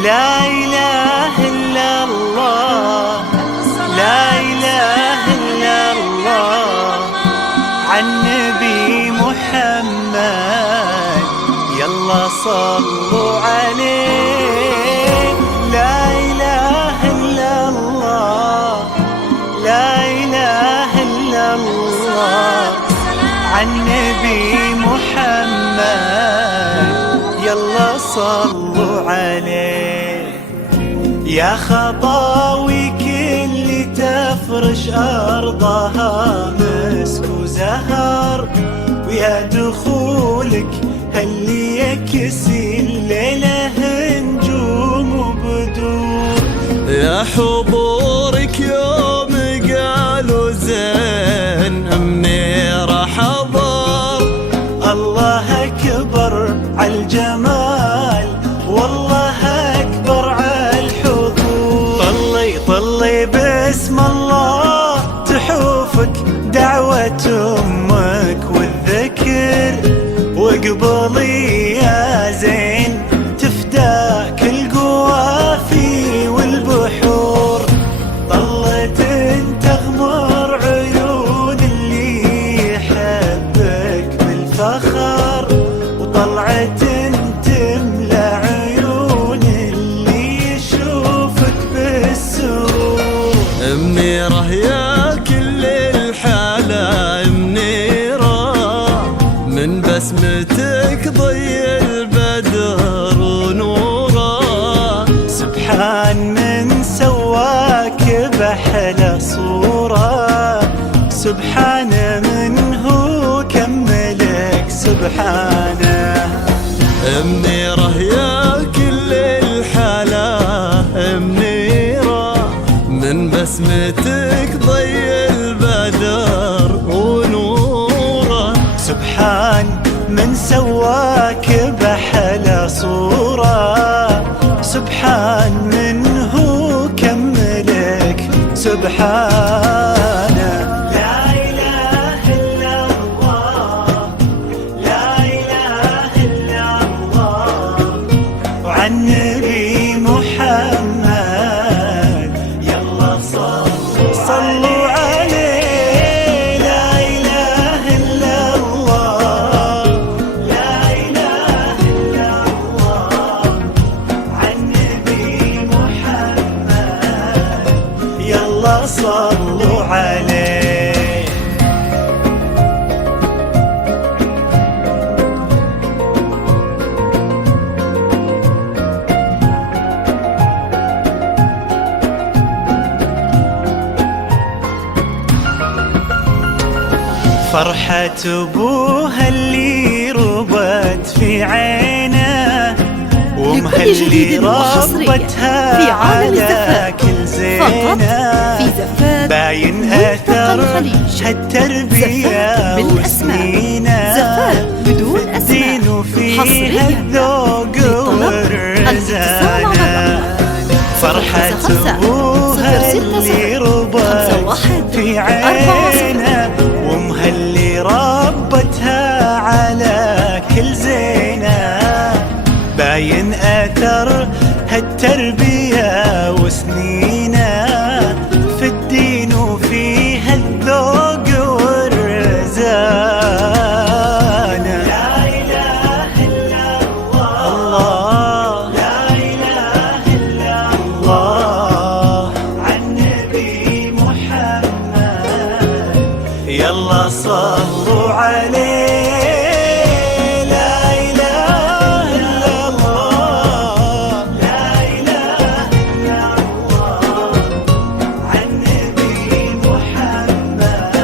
لا إله إلا الله، لا إله إلا الله، عن نبي محمد يلا صلوا عليه. لا إله إلا الله، لا إله إلا الله، عن نبي محمد يلا صلوا عليه. يا خطاوي كل تفرش أرضها مسك وزهر، ويا دخولك هل يكسي الليلة نجوم وبدور. يا حضورك يوم قالوا زين أمنيرة حضر. الله أكبر عالجمال، والله أكبر عالحضور. طلي باسم الله تحوفك دعوة أمك والذكر، وقبلي يا زين تفداك القوافي والبحور. طلت تغمر عيون اللي يحبك بالفخر، وطلعت تملى عيون اللي يشوفك بالسرور. منيرة يا كل الحالة منيرة، من بسمتك ضي البدر ونوره. سبحان من سواك بأحلى صورة، سبحان من هو كملك سبحانه. منيرة يا كل الحالة منيرة، من بسمتك ضي البدر ونوره. سبحان من سواك بأحلى صورة، سبحان من هو كملك سبحانه. لا إله إلا الله، لا إله إلا الله، وعن نبي محمد يلا صلوا عليه. لا إله إلا الله، لا إله إلا الله، عن نبي محمد يلا صلوا عليه. فرحة أبوها اللي ربت في عينه، وامها اللي ربتها على كل زينه. باين أثر هالتربية وسنينه، في الدين وفيها الذوق والرزانه. فرحة أبوها اللي ربت في عينه، وامها اللي ربتها على كل زينه. باين أثر هالتربية وسنينه، في الدين وفيها الذوق والرزانه. لا إله إلا الله، لا إله إلا الله، عن نبي محمد يلا صلوا عليه. لا إله إلا الله، لا إله إلا الله، عن نبي محمد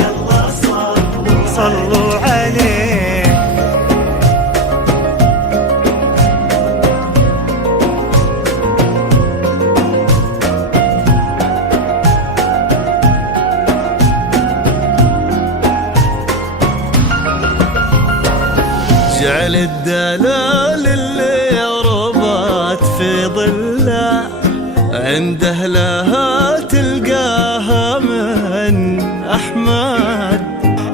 يلا صلوا عليه. جعل الدلال اللي ربات في ظله عند أهلها تلقاها من أحمد.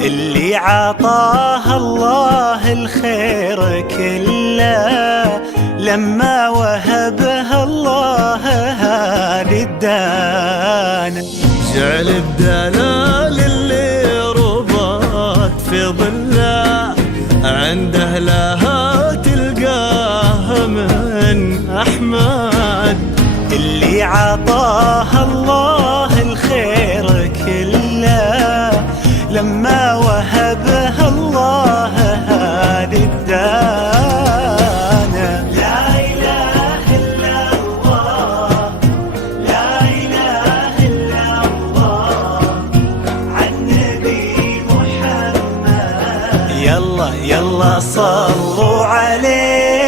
اللي عطاها الله الخير كله لما وهبها الله هذه الدانة. جعل الدلال اللي ربات في ظله عند أهلها تلقاها من أحمد. اللي عطاها الله الخير كله لما وهبها الله هذه الدانة. لا إله إلا الله، لا إله إلا الله، عن نبي محمد. يلا يلا صلوا عليه.